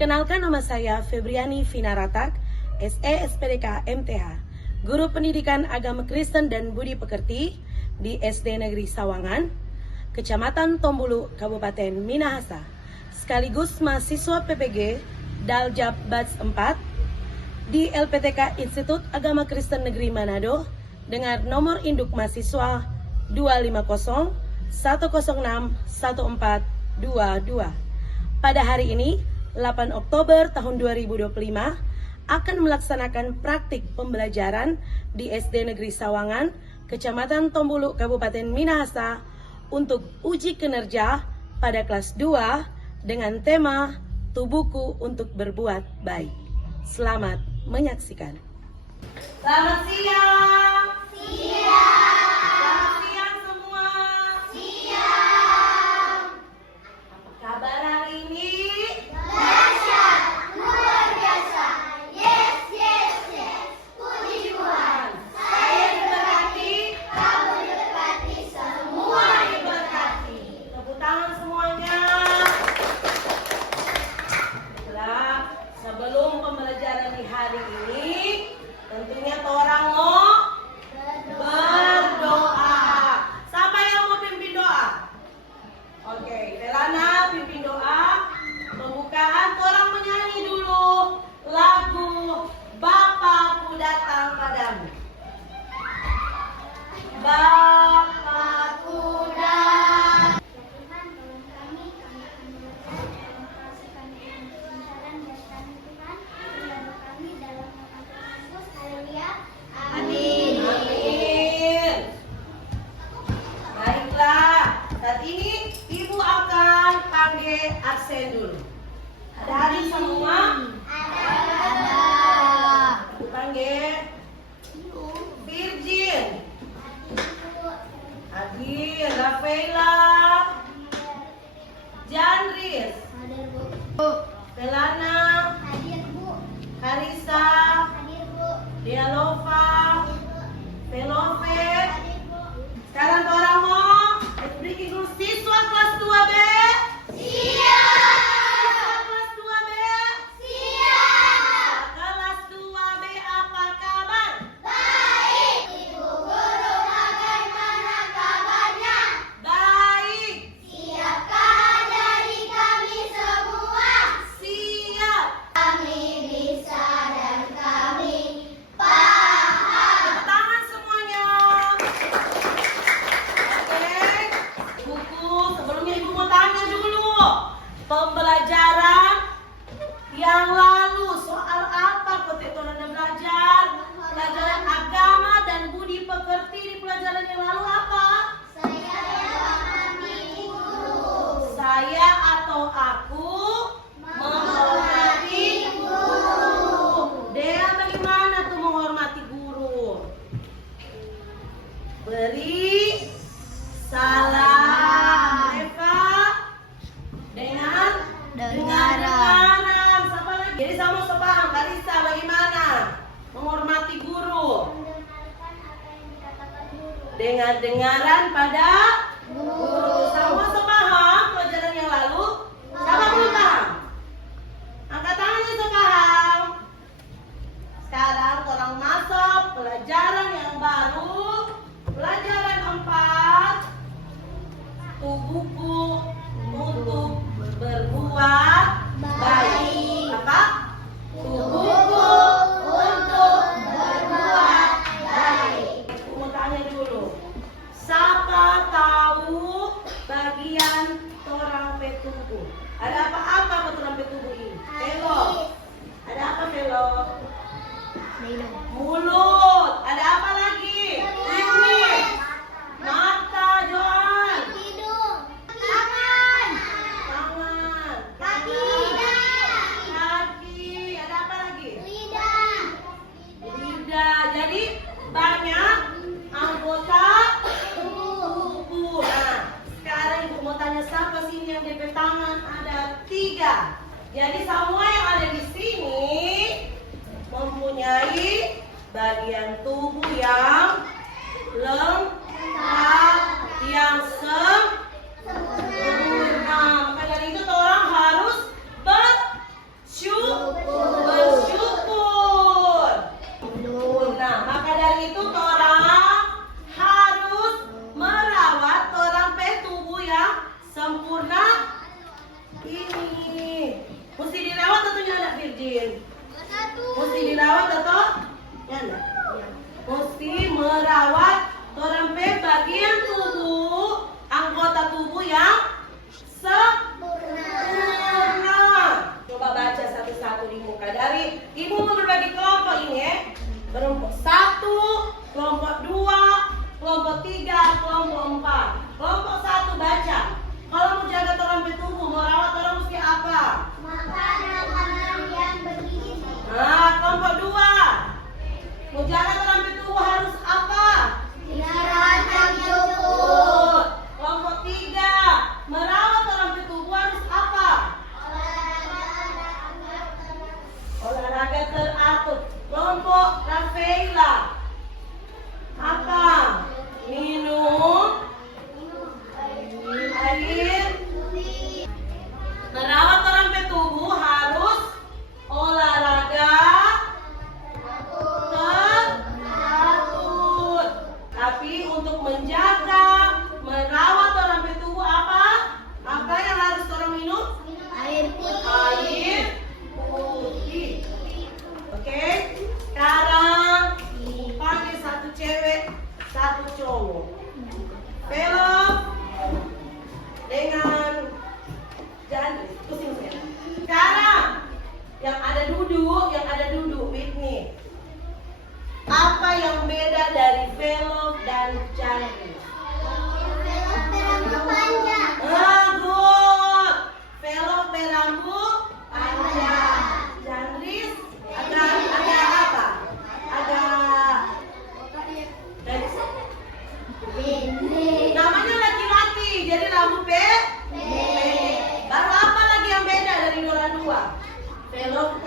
Perkenalkan, nama saya Febriani Vinaratak, SE SPDK MTH, Guru Pendidikan Agama Kristen dan Budi Pekerti di SD Negeri Sawangan, Kecamatan Tombulu, Kabupaten Minahasa, sekaligus mahasiswa PPG Daljab Batch 4 di LPTK Institut Agama Kristen Negeri Manado dengan nomor induk mahasiswa 250 106 1422. Pada hari ini, 8 Oktober tahun 2025, akan melaksanakan praktik pembelajaran di SD Negeri Sawangan, Kecamatan Tombulu, Kabupaten Minahasa untuk uji kinerja pada kelas 2 dengan tema Tubuhku untuk Berbuat Baik. Selamat menyaksikan. Selamat siang. Selamat siang semua. Apa kabar hari ini? Dahsyat, luar biasa. Yes. Puji Tuhan. Saya diberkati, kamu diberkati, semua diberkati. Tepuk tangan semuanya. Baiklah, sebelum pembelajaran di hari ini, tentunya orang mau berdoa. Siapa yang mau pimpin doa? Oke, Delana pimpin doa. Pembukaan, orang menyanyi dulu lagu Bapakku Datang Padamu. Bapakku datang. Tuhan, tolong kami akan mengoperasikan pembicaraan dan Tuhan, membantu kami dalam nama Tuhan Yesus. Haleluya. Amin. Amin. Baiklah, saat ini Ibu akan panggil absen dulu. Ada hari semua? Ada. Ibu panggil Virgin, Adi, Rafaela, Janris, Hadir, Bu. Felana, Hadir, Bu. Karisa, Hadir, Bu. Dialova, Hadir, Bu. Velove. Hadir, Bu. Sekarang orang mau breaking dulu siswa kelas 2B. Siap. Kelas 2B. Siap. Kelas 2B apa kabar? Baik. Ibu guru, bagaimana kabarnya? Baik. Siapkah dari kami semua? Siap. Kami bisa dan kami paham. Tepuk tangan semuanya. Oke. Buku, sebelumnya Ibu mau tanya dulu. Pembelajaran yang lalu soal apa Koteto Anda belajar? Pelajaran agama dan budi pekerti di pelajaran yang lalu apa? Saya kami guru. Saya atau aku menghormati guru. Dea, bagaimana tuh menghormati guru? Beri salam. Eva, dengan dengaran. Siapa lagi? Jadi sama sepaham. Karisa, bagaimana menghormati guru? Mendengarkan apa yang dikatakan guru. Dengan dengaran pada guru. Sama sepaham pelajaran yang lalu? Siapa belum paham? Angkat tangan yang sepaham. Sekarang orang masuk pelajaran yang baru. Pelajaran 4. Tubuhku untuk berbuat baik. Apa? Tubuhku untuk berbuat baik. Aku mau tanya dulu. Siapa tahu bagian torang petubuh? Ada apa-apa pada torang petubuh ini? Velo. Ada apa Velo? Mulut. Ada apa lagi? Ini. Mata, Johan. Hidung. Tangan. Tangan. Kaki. Kaki. Ada apa lagi? Lidah. Lidah. Jadi banyak anggota tubuh. Nah, sekarang Ibu mau tanya siapa sini yang DP tangan? Ada 3. Jadi semua yang ada di sini mempunyai bagian tubuh yang lengkap, yang sempurna. Maka dari itu orang harus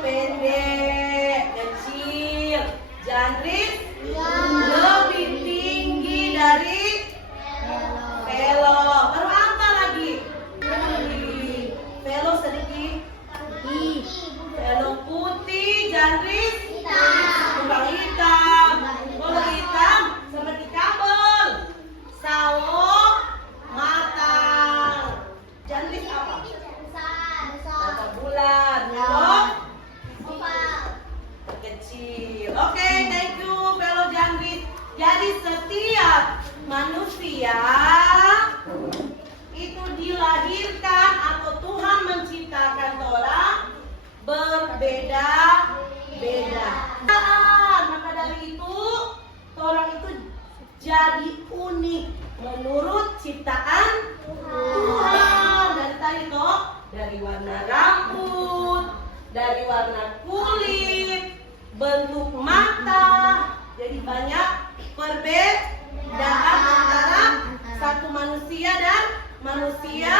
pendek, kecil. Jandris lebih tinggi dari Velo. Baru apa lagi? Velo sedikit. Velo putih, Jandris kurang hitam. Kalau hitam seperti kabel. Sawo matang. Jandris apa? Mata bulan. Velo kecil. Oke, thank you Velo Jandris. Jadi setiap manusia itu dilahirkan atau Tuhan menciptakan orang berbeda-beda. Maka dari itu orang itu jadi unik menurut ciptaan Tuhan. Dari tadi toh, dari warna rambut, dari warna kulit, bentuk mata. Jadi banyak perbedaan antara satu manusia dan manusia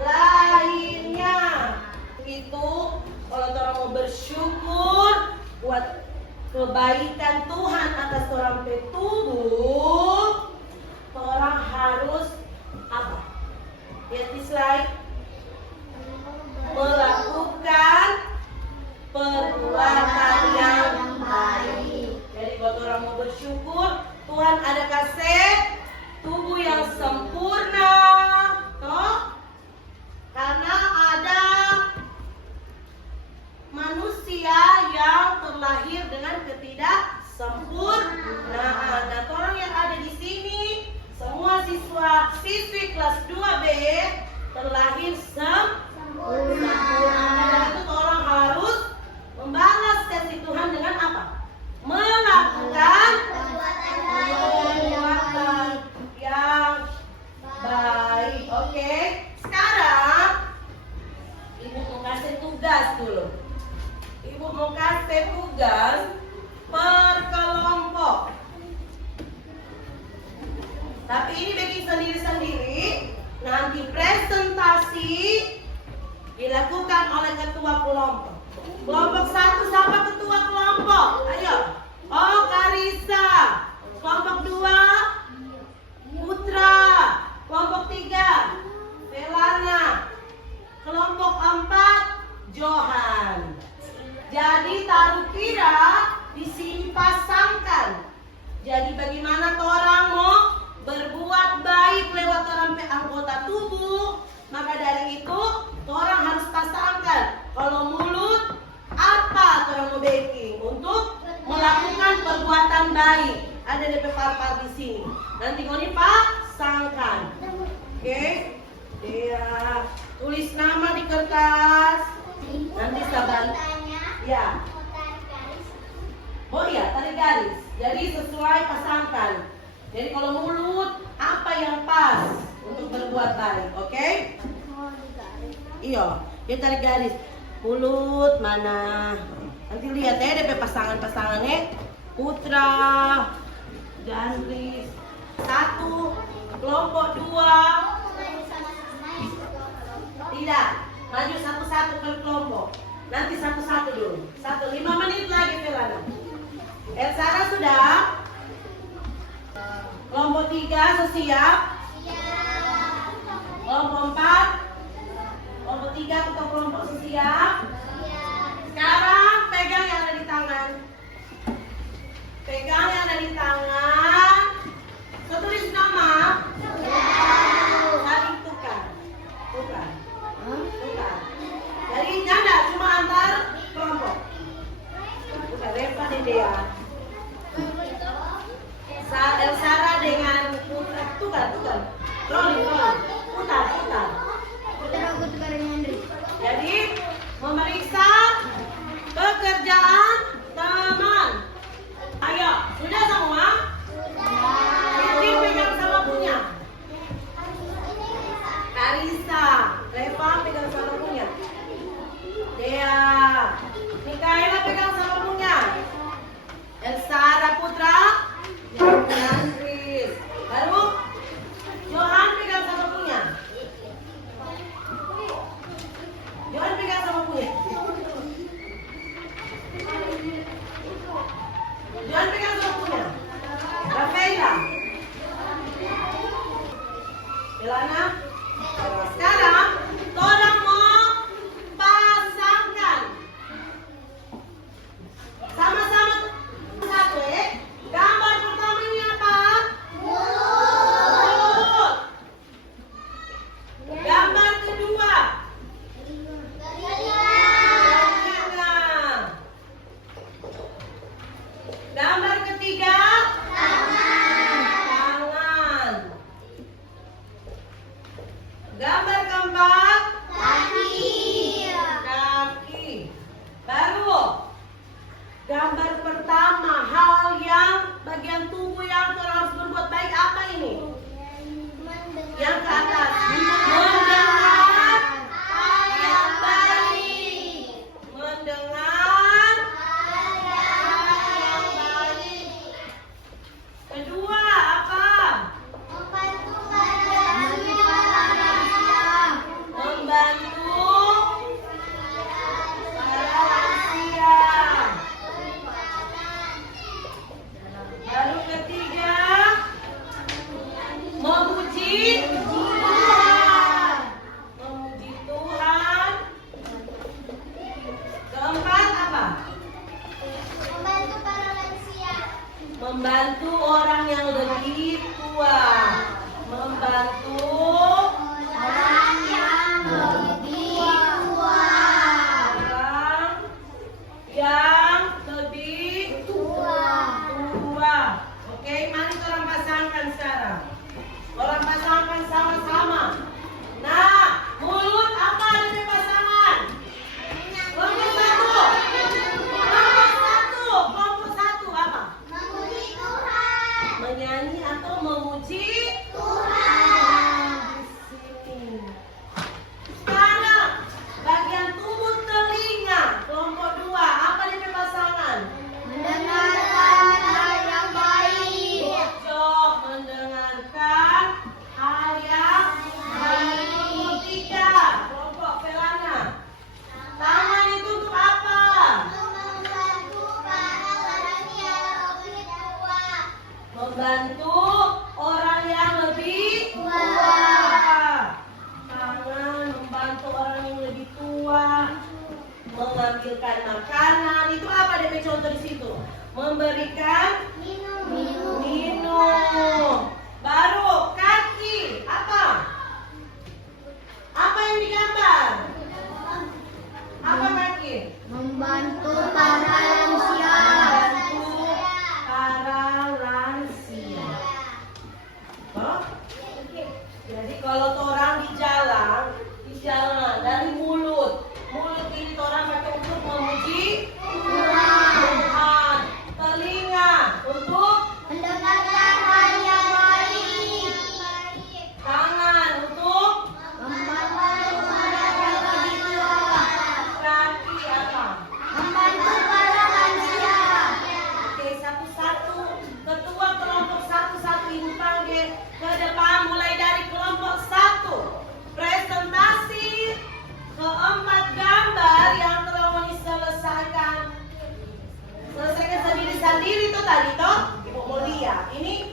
lainnya. Itu kalau orang mau bersyukur buat kebaikan Tuhan atas orang tubuh, orang harus apa? Lihat di slide. Melakukan perbuatan yang baik. Jadi kalau orang mau bersyukur, Tuhan ada kasih tubuh yang sempurna, toh? Karena ada manusia yang terlahir dengan ketidaksempurnaan. Dan orang yang ada di sini, semua siswi kelas 2B terlahir sempurna. Dan itu orang harus membalas kasih Tuhan dengan apa? Melakukan perbuatan yang baik. Oke, sekarang Ibu mau kasih tugas dulu. Ibu mau kasih tugas per kelompok. Tapi ini bikin sendiri-sendiri. Nanti presentasi dilakukan oleh ketua kelompok. Kelompok 1 siapa ketua kelompok? Ayo. Oh, Karisa. Kelompok 2 Putra. Kelompok 3 Velana. Kelompok 4 Johan. Jadi taruh kira di sini pasangkan. Jadi bagaimana orang mau berbuat baik lewat orang anggota tubuh, maka dari itu orang harus pasangkan. Kalau mulut apa orang mau baking untuk melakukan perbuatan baik. Ada DP par di sini. Nanti kau ini pasangkan. Oke? Dia tulis nama di kertas. Nanti sabar. Ya. Oh iya, tarik garis. Jadi sesuai pasangkan. Jadi kalau mulut apa yang pas untuk berbuat baik, oke? Iya, dia tarik garis. Mulut mana? Nanti lihat ya DP pasangan-pasangannya. Putra, Jandris, 1, kelompok 2. Tidak, maju satu-satu per kelompok. Nanti satu-satu dulu. 5 menit lagi Velana. Elsara sudah? Kelompok 3 sudah siap? Kelompok 4? Kelompok 3 atau kelompok sudah siap? Sekarang pegang yang ada di tangan. Pegang yang ada di tangan. Tulis nama. Saling tukar. Tukar. Jadi janda cuma antar kelompok. Bukan Reva dan Dea. Elsara dengan Putra. Tukar. Rolling. Putar. Jadi memeriksa pekerjaan teman. Ayo, sudah semua? Jadi pegang salah Karisa, Reva pegang sarungnya. Dea, Mikaela pegang sarungnya. Elsara Putra, Andris. Baru Johan pegang sarungnya. Johan pegang sarungnya. Sekarang, orang mau pasangkan. Sama-sama satu ya. Gambar pertama ini apa? Mulut. Gambar kedua. Telinga. Gambar ketiga. Tangan. Gambar keempat. Kaki. Baru. Gambar pertama, hal yang bagian tubuh yang kita harus berbuat baik apa ini? Yang ke atas. Mendengar hal yang baik. Mendengar hal yang baik. Kedua apa? Membantu para lansia. Baru ketiga, memuji Tuhan. Memuji Tuhan. Keempat apa? Membantu orang yang lebih tua. Membantu orang yang lebih tua. Oke, mari orang pasangkan sekarang. Orang pasangkan sama-sama. Nah, mulut apa ada di pasangan? Kelompok satu. Kelompok satu apa? Menyanyi atau memuji Tuhan. Di sini. Sekarang bagian tubuh telinga. Kelompok dua apa di pasangan? Pojok mendengarkan hal yang baik. Kelompok tiga. Kelompok pelana. Tangan itu untuk apa? Membantu orang yang lebih tua. Tangan membantu orang yang lebih tua. Mengambilkan makanan. Itu apa DP contoh di situ? Memberikan minum. Baru kaki. Apa? Apa yang digambar? Apa kaki? Membantu para lansia. Membantu para lansia. Oh? Jadi kalau orang di jalan dari mulut ini orang pakai untuk memuji Tuhan. Telinga untuk Mendengarkan hal yang baik. tangan untuk Membantu para lebih tua. kaki apa? Membantu para lansia. Oke, satu-satu. Ketua kelompok satu-satu ibu panggil ke depan mulai dari kelompok satu. Presentasi keempat gambar yang telah selesaikan sendiri tuh tadi toh Ibu mau lihat. Ini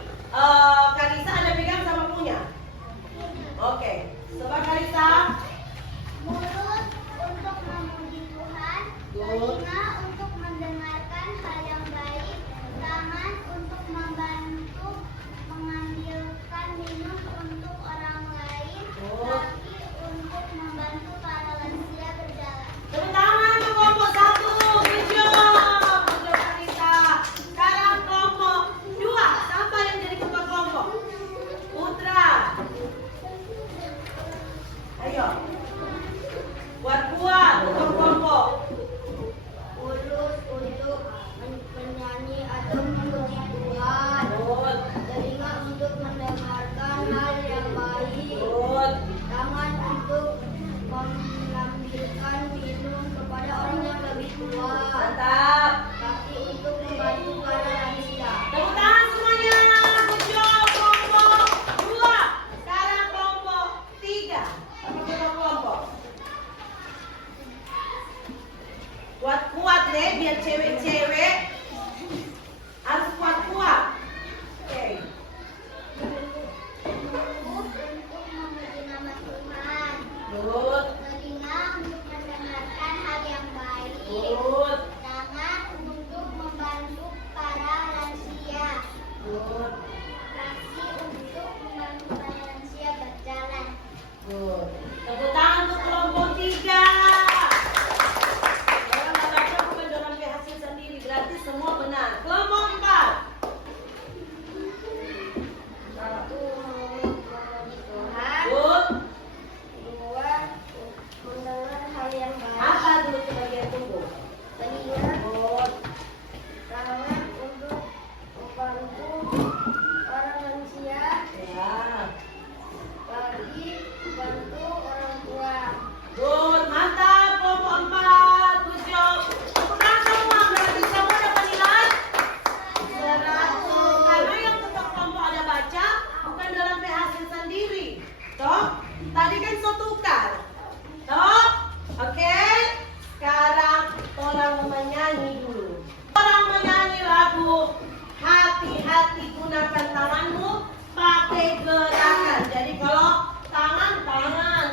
Kalisa ada pegang sama punya. Oke, coba Kalisa. Mulut untuk memuji Tuhan. Telinga untuk mendengarkan hal yang baik. Tangan untuk membantu mengambilkan minum untuk orang lain. Kaki untuk membantu para lansia berjalan. Tepuk tangan untuk kelompok satu. Good job. Untuk Kalisa. Sekarang kelompok dua. Siapa yang jadi ketua kelompok? Putra. Ayo. Buat untuk kelompok. Mulut untuk menyanyi atau memuji Tuhan. Good. Telinga untuk mendengarkan hal yang baik. Good. Tangan untuk mengambilkan minum kepada orang yang lebih tua. Mantap. Kaki untuk membantu para lansia. Tepuk tangan semuanya. Good job kelompok dua. Sekarang kelompok tiga. Apa kelompok? Kuat-kuat deh biar cewek-cewek harus kuat-kuat. Oke. Untuk memuji nama Tuhan. Good. Telinga untuk mendengarkan hal yang baik. Good. Tangan untuk membantu para lansia. Good. Kaki untuk membantu para lansia berjalan. Good. Tepuk tangan untuk kelompok 3. Orang nggak baca bukan dalam hasil sendiri, berarti semua benar. Kelompok 4. Satu, memenuhi Tuhan. Good. Dua, mendengar hal yang baik. Apa dulu sebagian tubuh? Telinga, Good. tangan untuk membantu orang lansia. Ya. Kaki bantu orang tua. Good. Mantap. Kelompok 4. Good job. Tepuk tangan semua. Berarti semua dapat nilai 100. Karena yang tetap kelompok ada baca bukan dalam hasil sendiri. Toh? Tadi kan so tukar. Toh? Oke? Sekarang orang menyanyi dulu. Orang menyanyi lagu Hati-hati gunakan tanganmu pakai gerakan. Jadi kalau tangan,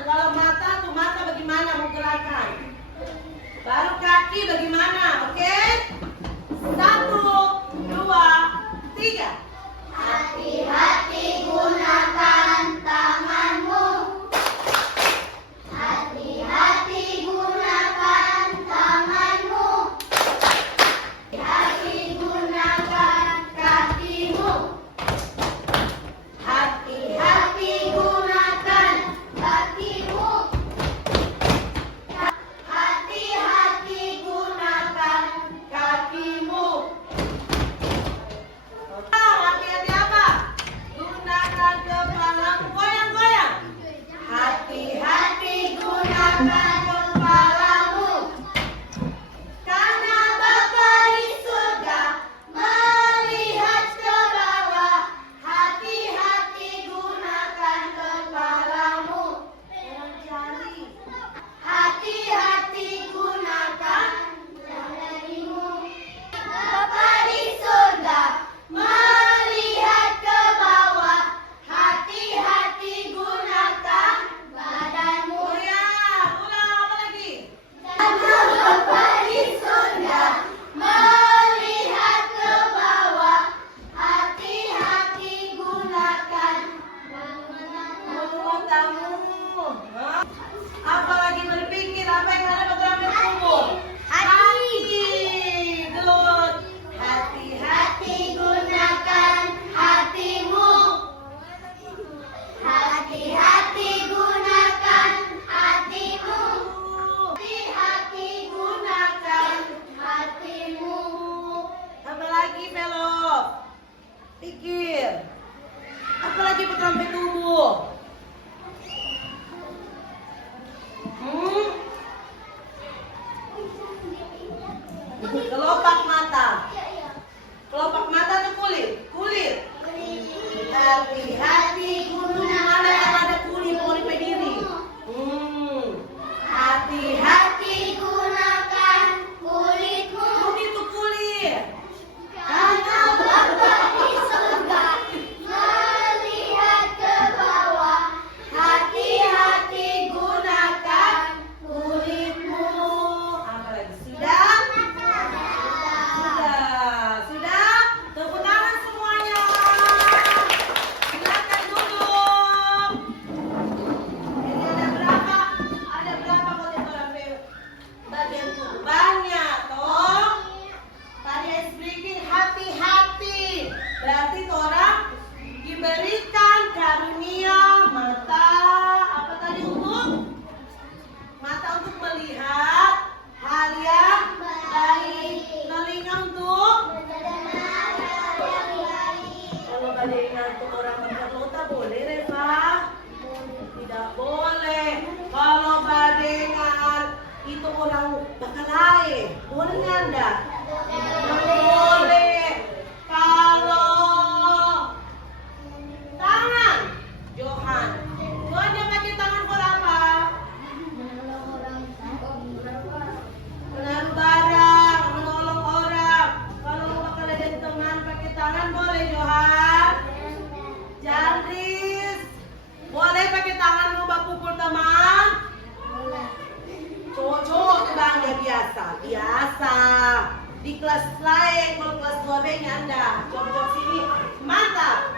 kalau mata tuh mata bagaimana mau gerakan. Baru kaki bagaimana, oke? 1, 2, 3. Hati-hati gunakan tanganmu. Hati-hati gunakan tanganmu. Hati gunakan kakimu. Hati-hati gunakan kakimu. Hati-hati gunakan kakimu. Hati-hati apa? Gunakan kepalamu. Goyang-goyang. Hati-hati gunakan kepalamu. Karena Bapa di surga melihat ke bawah. Hati-hati gunakan kepalamu. Jari. Hati-hati gunakan jarimu. Bapa di surga melihat ke bawah. Hati-hati gunakan badanmu. Goyang. Ulang apa lagi? Karena Bapa di surga melihat ke bawah. Hati-hati gunakan Mulut kamu. Hah? Apalagi berpikir apa yang ada dalam tubuh? Hati. Good. Hati-hati. gunakan hatimu. Hati-hati gunakan hatimu. Hati-hati gunakan hatimu. Apalagi belok. Pikir. Apalagi sampai tubuh. Kelopak mata. Kelopak mata atau kulit? Kulit. Hati-hati gunakan mana yang ada kulit berdiri. Hati-hati. Hati gunakan kulitmu. Kulit itu kulit. Karena Bapa di surga melihat ke bawah. Hati-hati gunakan kulitmu. Apa lagi? Sudah? Sudah? Tepuk tangan semuanya. Silakan duduk. Ini ada berapa? Ada berapa kalau orang bagian tubuh? Banyak, toh. Tadi saya speaking hati-hati. Berarti orang diberikan karunia mata. Apa tadi untuk? Mata untuk melihat hal yang baik. Telinga untuk? Kalau badannya untuk orang berkota boleh, Reva? Tidak boleh. Kalau badengan itu orang bakal lain, boleh enggak? Boleh. Kalau tangan, Johan, Johan dia pakai tangan buat apa? Menaruh barang, menolong orang. Kalau bakal ada teman pakai tangan boleh, Johan? Jandris, boleh pakai tanganmu bak pukul teman? Di kelas lain, kalau kelas 2B nyanda. Coba sini. Mantap.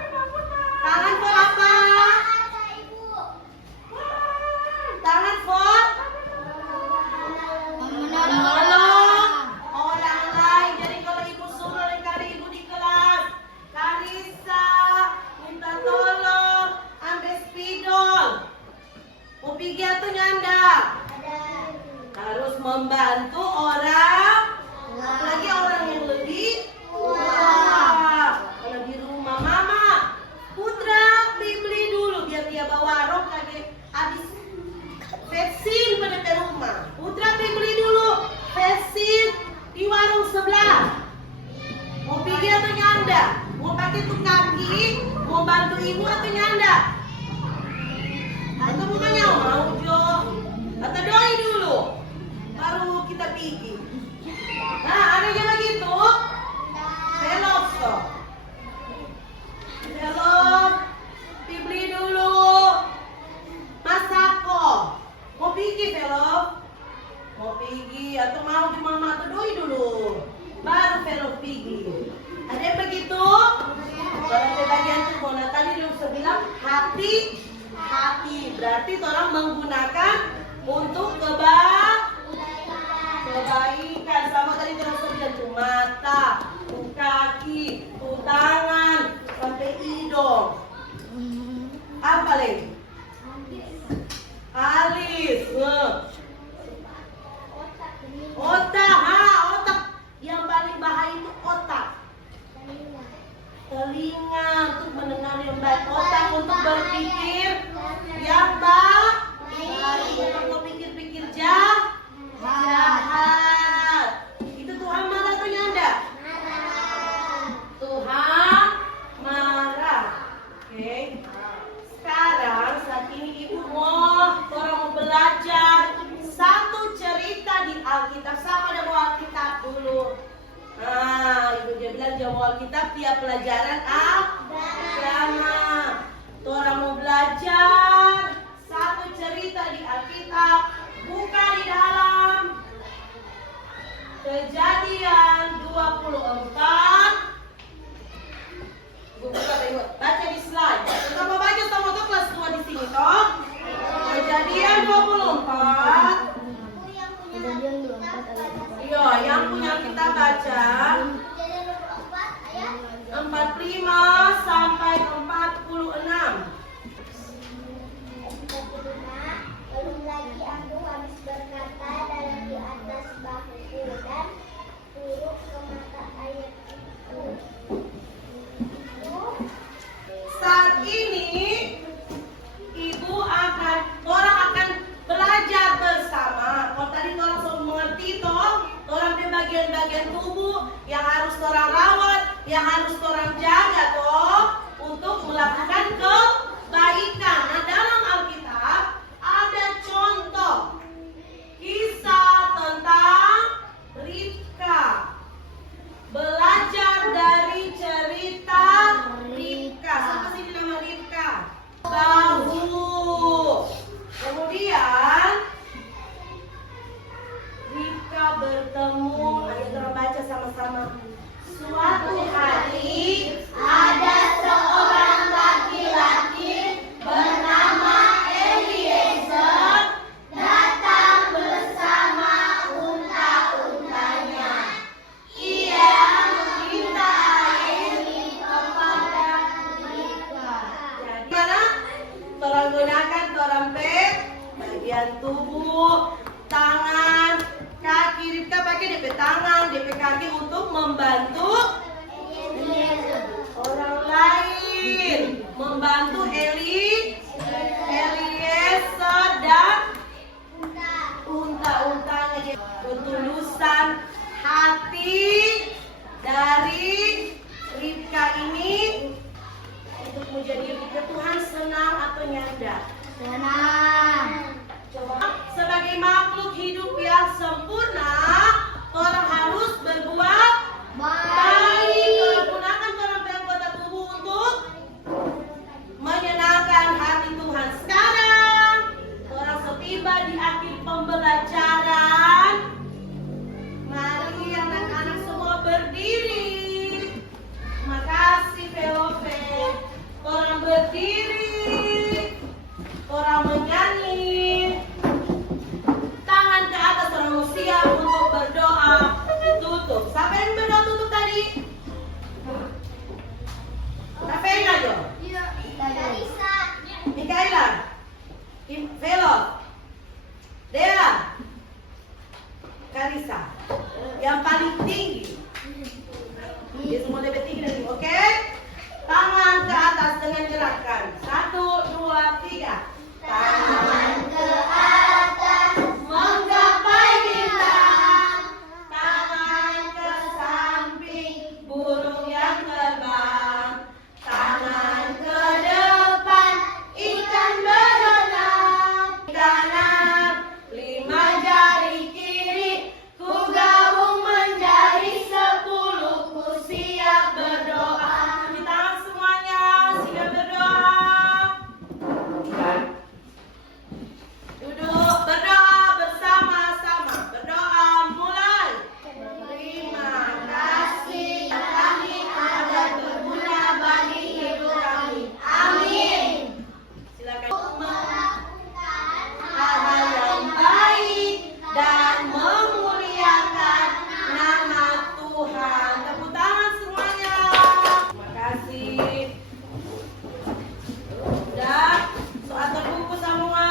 Tangan for apa? Tangan for menolong orang lain. Jadi kalau ibu suruh kali ibu di kelas, Karissa minta tolong ambil spidol. Mau pergi atau nyanda? Harus membantu orang, apalagi orang yang lebih tua. Kalau di rumah mama, Putra beli dulu biar dia bawa rok lagi habis vaksin pada di rumah. Putra beli dulu vaksin di warung sebelah. Mau pergi atau nyanda? Mau pakai tuh kaki? Mau bantu ibu atau nyanda? Atau bukannya mau Jo? Atau doi dulu? Baru kita pergi. Nah, adanya begitu. Belok so. Belok. Beli dulu. Masako. Mau pergi belok? Mau pergi atau mau di mama atau doi dulu? Baru belok pergi. Ada yang begitu? Kalau di bagian tubuh, nah tadi dia bisa bilang hati. Berarti orang menggunakan untuk kebaikan. Sama tadi terus bilang tuh mata, tuh kaki, tuh tangan, sampai hidung. Apa lagi? Alis. Otak. Yang paling bahaya itu otak. Telinga untuk mendengar yang baik. Otak untuk berpikir yang baik. Untuk pikir-pikir jahat. Itu Tuhan marah atau nyanda? Tuhan marah. Oke. Sekarang saat ini ibu orang mau belajar satu cerita di Alkitab. Siapa ada bawa Alkitab dulu? Nah, ibu dia bilang dia bawa Alkitab tiap pelajaran agama. Orang mau belajar satu cerita di Alkitab. Buka di dalam Kejadian 24. Baca di slide. Kita mau baca sama tuh kelas 2 di sini toh. Kejadian 24. Iya, yang punya kita baca 45 sampai 46. Belum lagi aku habis berkata dalam di atas bahuku dan turun ke mata air itu. Saat ini orang akan belajar bersama. Kalau tadi orang sudah mengerti toh, orang di bagian-bagian tubuh yang harus orang rawat, yang harus orang jaga toh untuk melakukan kebaikan. Nah, dalam Alkitab ada contoh kisah tentang Ribka. Belajar dari cerita Ribka. Siapa sih nama Ribka? Bahu. Kemudian Ribka bertemu. Ayo kita baca sama-sama. Suatu hari ada seorang laki-laki bernama Eliezer datang bersama unta-untanya. Ia meminta air kepada Ribka. Jadi mana? Orang gunakan trompet bagian tubuh, tangan, kaki. Ribka pakai DP tangan, DP kaki untuk membantu orang lain, membantu Eliezer dan unta-untanya. Ketulusan hati dari Ribka ini untuk menjadi Ribka. Tuhan senang atau nyanda? Senang. Coba, sebagai makhluk hidup yang sempurna, orang harus berbuat baik. Orang gunakan anggota tubuh untuk menyenangkan Velo. Dea. Karisa. Yang paling tinggi. Dia semua lebih tinggi dari ini, oke? Tangan ke atas dengan gerakan. 1, 2, 3. Tangan ke atas menggapai bintang. Tangan ke samping burung yang terbang. Tangan ke depan ikan berenang. Kanan 5 jari kiri ku gabung menjadi 10. Ku siap berdoa. Kita semuanya siap berdoa. Duduk berdoa bersama-sama. Berdoa mulai. Terima kasih kami ada berguna bagi hidup kami. Amin. Silakan melakukan hal yang baik dan memuliakan nama Tuhan. Tepuk tangan semuanya. Terima kasih. Udah, soal terbuku semua.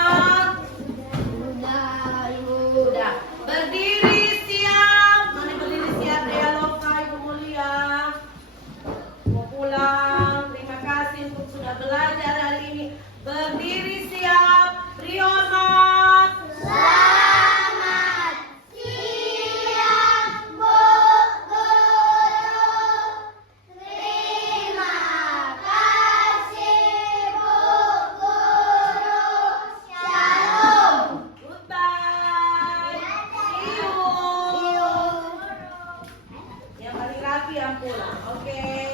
Udah. Berdiri siap. Mana berdiri siap Dea Loka, Ibu Mulia. Mau pulang. Terima kasih untuk sudah belajar hari ini. Berdiri siap. Beri hormat. Selamat siang, Bu Guru. Terima kasih, Bu Guru. Shalom. Goodbye. See you. Yang paling rapi yang pulang. Oke.